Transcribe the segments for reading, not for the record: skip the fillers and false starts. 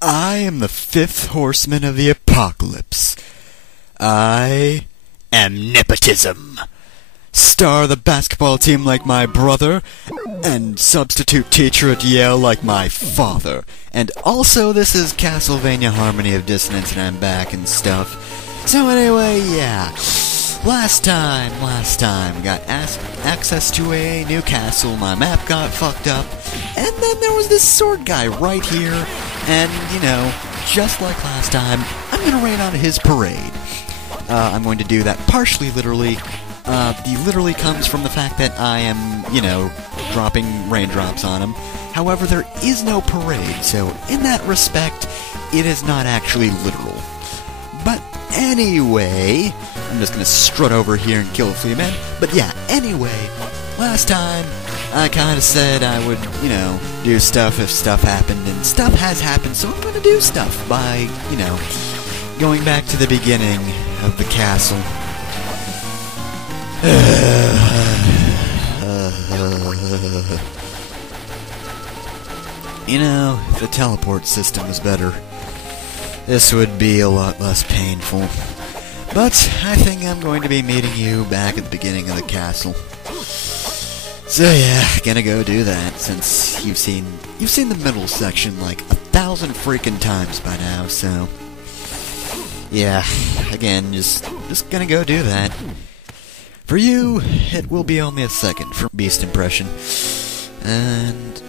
I am the fifth horseman of the apocalypse. I am nepotism. Star of the basketball team like my brother, and substitute teacher at Yale like my father. And also, this is Castlevania Harmony of Dissonance, and I'm back and stuff. So anyway, yeah. Last time, got access to a new castle, my map got fucked up, and then there was this sword guy right here, and, you know, just like last time, I'm gonna rain on his parade. I'm going to do that partially literally. The literally comes from the fact that I am, you know, dropping raindrops on him. However, there is no parade, so in that respect, it is not actually literal. But anyway, I'm just gonna strut over here and kill a flea man. But yeah, anyway, last time I kinda said I would, you know, do stuff if stuff happened, and stuff has happened, so I'm gonna do stuff by, you know, going back to the beginning of the castle. You know, if the teleport system was better, this would be a lot less painful. But I think I'm going to be meeting you back at the beginning of the castle. So yeah, gonna go do that, since you've seen the middle section like 1,000 freaking times by now, so yeah, again, just gonna go do that. For you, it will be only a second for Beast impression. And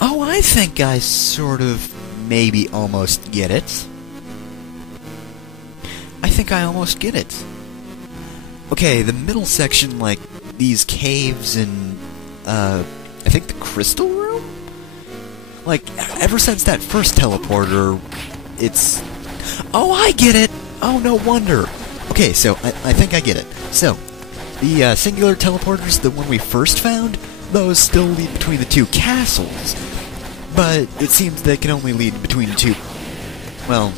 oh, I think I sort of maybe almost get it. I think I almost get it. Okay, the middle section, like these caves and I think the crystal room? Like, ever since that first teleporter, it's... Oh, I get it! Oh, no wonder! Okay, so I think I get it. So, the singular teleporters, the one we first found, those still lead between the two castles. But it seems they can only lead between two... Well,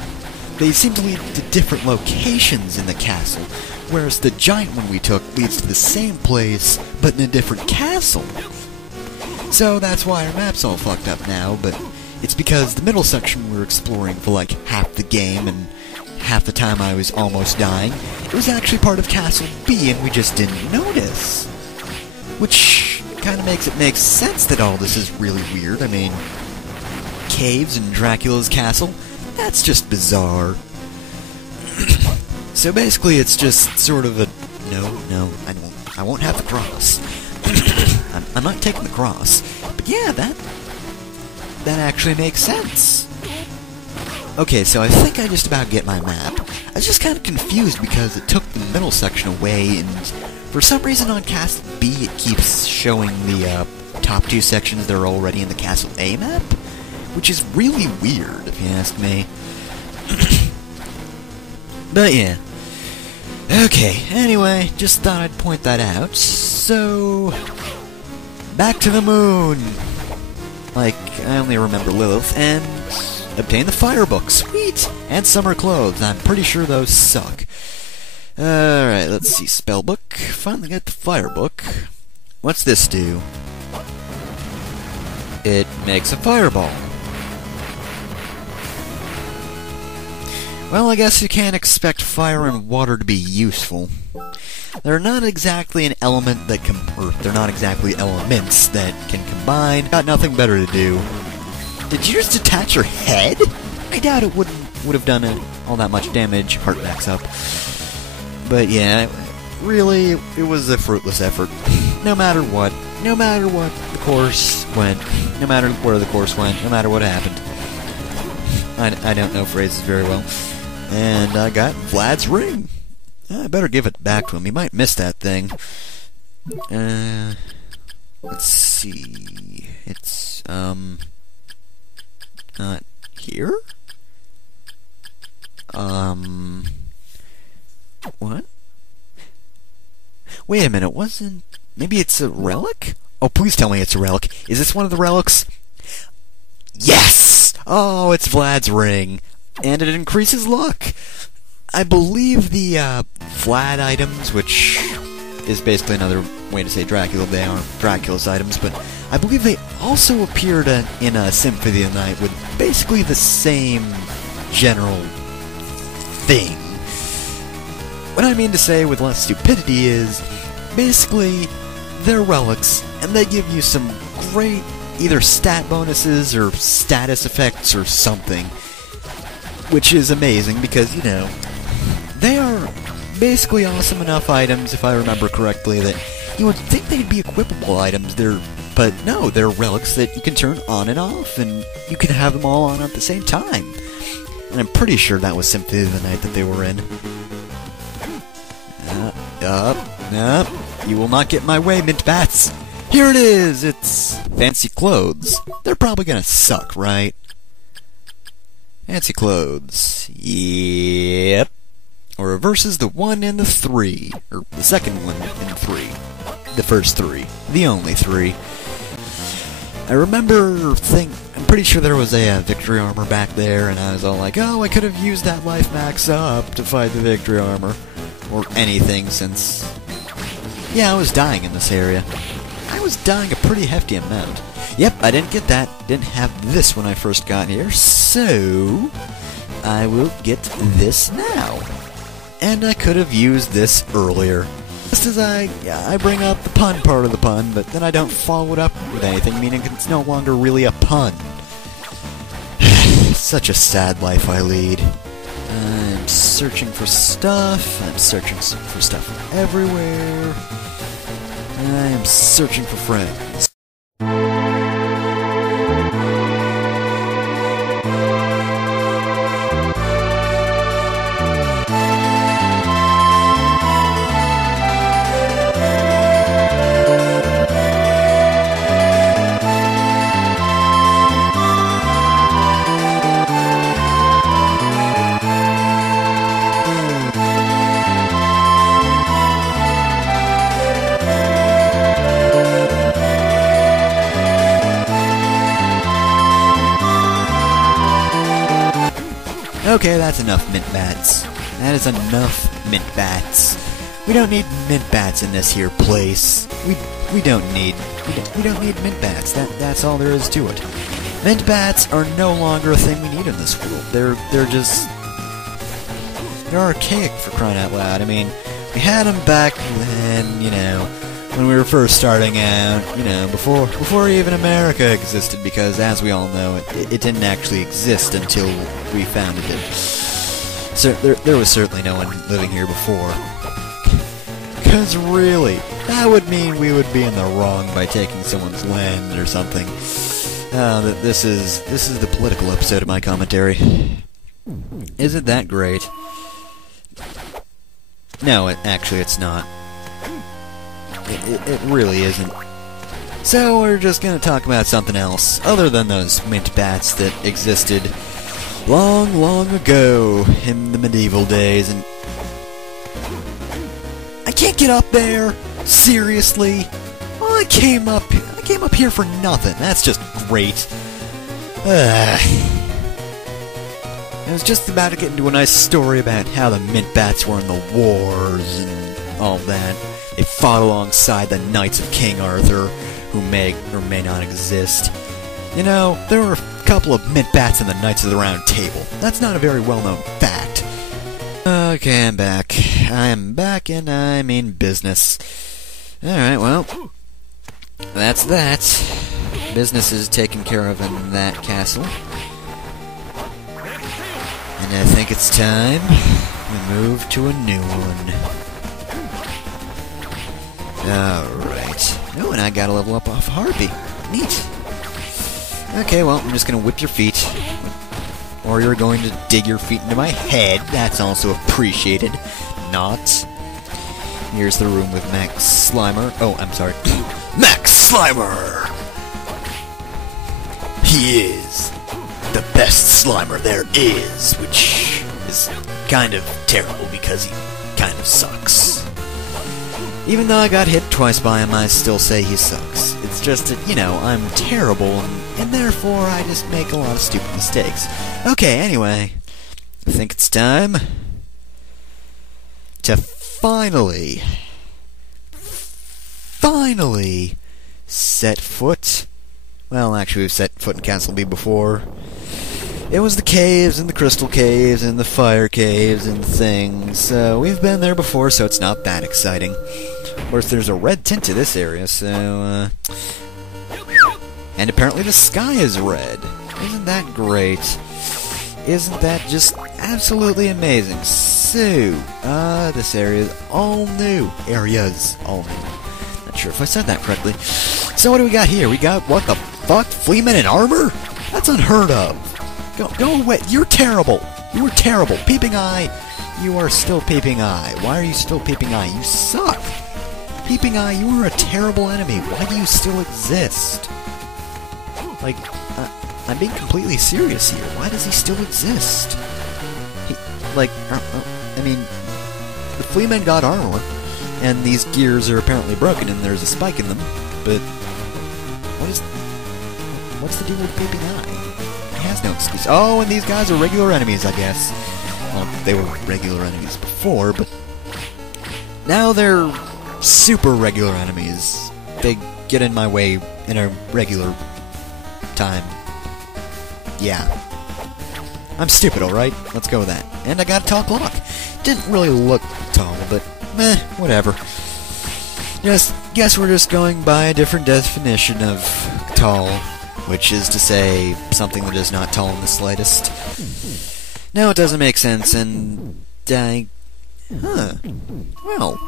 they seem to lead to different locations in the castle, whereas the giant one we took leads to the same place, but in a different castle. So that's why our map's all fucked up now, but it's because the middle section we were exploring for like half the game, and half the time I was almost dying, it was actually part of Castle B, and we just didn't notice. Which kind of makes it make sense that all this is really weird. I mean, caves in Dracula's castle? That's just bizarre. So basically it's just sort of a... No, I won't have the cross. I'm not taking the cross. But yeah, that actually makes sense. Okay, so I think I just about get my map. I was just kind of confused because it took the middle section away, and for some reason on Castle B it keeps showing the top two sections that are already in the Castle A map, which is really weird, if you ask me. But yeah. Okay, anyway, just thought I'd point that out. So, back to the moon. Like, I only remember Lilith, and obtain the fire book. Sweet! And summer clothes. I'm pretty sure those suck. Alright, let's see. Spellbook. Finally got the fire book. What's this do? It makes a fireball. Well, I guess you can't expect fire and water to be useful. They're not exactly an element that can... Or, they're not exactly elements that can combine. Got nothing better to do. Did you just detach your head? I doubt it would have done all that much damage. Heart backs up. But yeah, really, it was a fruitless effort. No matter what the course went, no matter where the course went, no matter what happened. I don't know phrases very well. And I got Vlad's ring. I better give it back to him. He might miss that thing. Let's see. It's, not here? What? Wait a minute, wasn't... Maybe it's a relic? Oh, please tell me it's a relic. Is this one of the relics? Yes! Oh, it's Vlad's ring. And it increases luck. I believe the, Vlad items, which is basically another way to say Dracula. They aren't Dracula's items, but I believe they also appeared in a Symphony of the Night with basically the same general thing. What I mean to say with less stupidity is, basically, they're relics, and they give you some great either stat bonuses or status effects or something, which is amazing because, you know, they are basically awesome enough items, if I remember correctly, that you would think they'd be equipable items. But no, they're relics that you can turn on and off, and you can have them all on at the same time. And I'm pretty sure that was Symphony of the Night that they were in. You will not get in my way, mint bats! Here it is! It's fancy clothes. They're probably gonna suck, right? Fancy clothes. Yep. Or reverses the 1 and the 3. Or the second 1 and 3. The first 3. The only 3. I remember I'm pretty sure there was a victory armor back there, and I was all like, oh, I could have used that life max up to fight the victory armor. Or anything, since... yeah, I was dying in this area. I was dying a pretty hefty amount. Yep, I didn't get that. Didn't have this when I first got here, so... I will get this now. And I could have used this earlier. Just as I bring up the pun part of the pun, but then I don't follow it up with anything, meaning it's no longer really a pun. Such a sad life I lead. I'm searching for stuff. I'm searching for stuff everywhere. I am searching for friends. Okay, that's enough mint bats. That is enough mint bats. We don't need mint bats in this here place. We don't need mint bats. That's all there is to it. Mint bats are no longer a thing we need in this world. They're archaic, for crying out loud. I mean, we had them back then, you know, when we were first starting out, you know, before even America existed, because as we all know, it didn't actually exist until we founded it. So there was certainly no one living here before. Because really, that would mean we would be in the wrong by taking someone's land or something. This is the political episode of my commentary. Isn't that great? No, actually it's not. It really isn't. So we're just gonna talk about something else, other than those mint bats that existed long, long ago in the medieval days, and... I can't get up there? Seriously? Well, I came up here for nothing. That's just great. I was just about to get into a nice story about how the mint bats were in the wars and all that. They fought alongside the Knights of King Arthur, who may or may not exist. You know, there were a couple of mint bats in the Knights of the Round Table. That's not a very well-known fact. Okay, I'm back. I am back, and I mean business. Alright, well, that's that. Business is taken care of in that castle. And I think it's time we move to a new one. Alright. Oh, and I gotta level up off Harpy. Neat. Okay, well, I'm just gonna whip your feet. Or you're going to dig your feet into my head. That's also appreciated. Not. Here's the room with Max Slimer. Oh, I'm sorry. Max Slimer! He is the best Slimer there is, which is kind of terrible because he kind of sucks. Even though I got hit twice by him, I still say he sucks. It's just that, you know, I'm terrible, and therefore I just make a lot of stupid mistakes. Okay, anyway, I think it's time to finally finally set foot. Well, actually, we've set foot in Castle B before. It was the caves and the crystal caves and the fire caves and things. We've been there before, so it's not that exciting. Of course, there's a red tint to this area, so, and apparently the sky is red. Isn't that great? Isn't that just absolutely amazing? So, this area is all new. Areas all new. Not sure if I said that correctly. So what do we got here? We got, what the fuck? Fleamen in armor? That's unheard of. Go away. You're terrible. You were terrible. Peeping Eye. You are still Peeping Eye. Why are you still Peeping Eye? You suck. Peeping Eye, you are a terrible enemy. Why do you still exist? Like, I'm being completely serious here. Why does he still exist? I mean, the Fleamen got armor, and these gears are apparently broken, and there's a spike in them, but what's the deal with Peeping Eye? He has no excuse. Oh, and these guys are regular enemies, I guess. Well, they were regular enemies before, but now they're super regular enemies. They get in my way in a regular time. Yeah. I'm stupid, alright? Let's go with that. And I got a tall clock. Didn't really look tall, but meh, whatever. Guess we're just going by a different definition of tall, which is to say, something that is not tall in the slightest. No, it doesn't make sense, and well.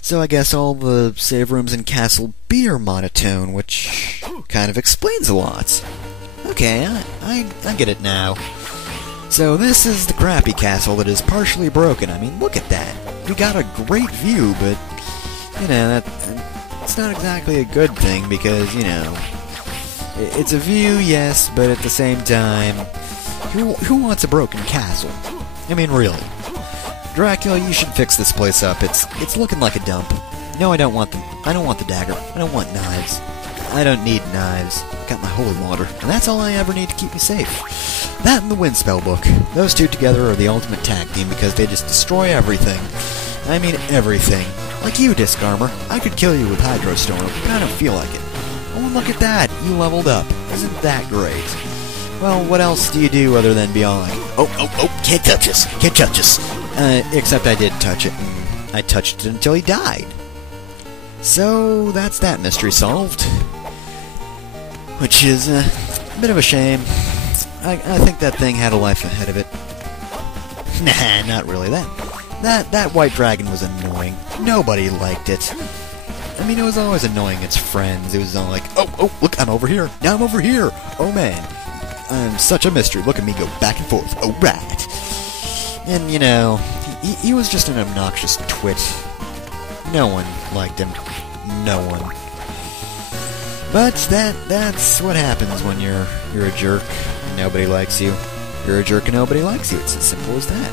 So I guess all the save rooms in Castle B are monotone, which kind of explains a lot. Okay, I get it now. So this is the crappy castle that is partially broken. I mean, look at that. We got a great view, but, you know, it's not exactly a good thing because, you know, it's a view, yes, but at the same time, who wants a broken castle? I mean, really. Dracula, you should fix this place up. It's looking like a dump. No, I don't want them. I don't want the dagger. I don't want knives. I don't need knives. Got my holy water, and that's all I ever need to keep me safe. That and the wind spell book. Those two together are the ultimate tag team because they just destroy everything. I mean everything. Like you, Disc Armor. I could kill you with Hydro Storm, but I don't feel like it. Oh, look at that. You leveled up. Isn't that great? Well, what else do you do other than be all like, oh, can't touch us. Can't touch us. Except I did touch it. I touched it until he died. So, that's that mystery solved. Which is a bit of a shame. I think that thing had a life ahead of it. Nah, not really. That white dragon was annoying. Nobody liked it. I mean, it was always annoying its friends. It was all like, oh, look, I'm over here. Now I'm over here. Oh, man. I'm such a mystery. Look at me go back and forth. Oh, right. And, you know, he was just an obnoxious twit. No one liked him. No one. But that's what happens when you're a jerk and nobody likes you. You're a jerk and nobody likes you. It's as simple as that.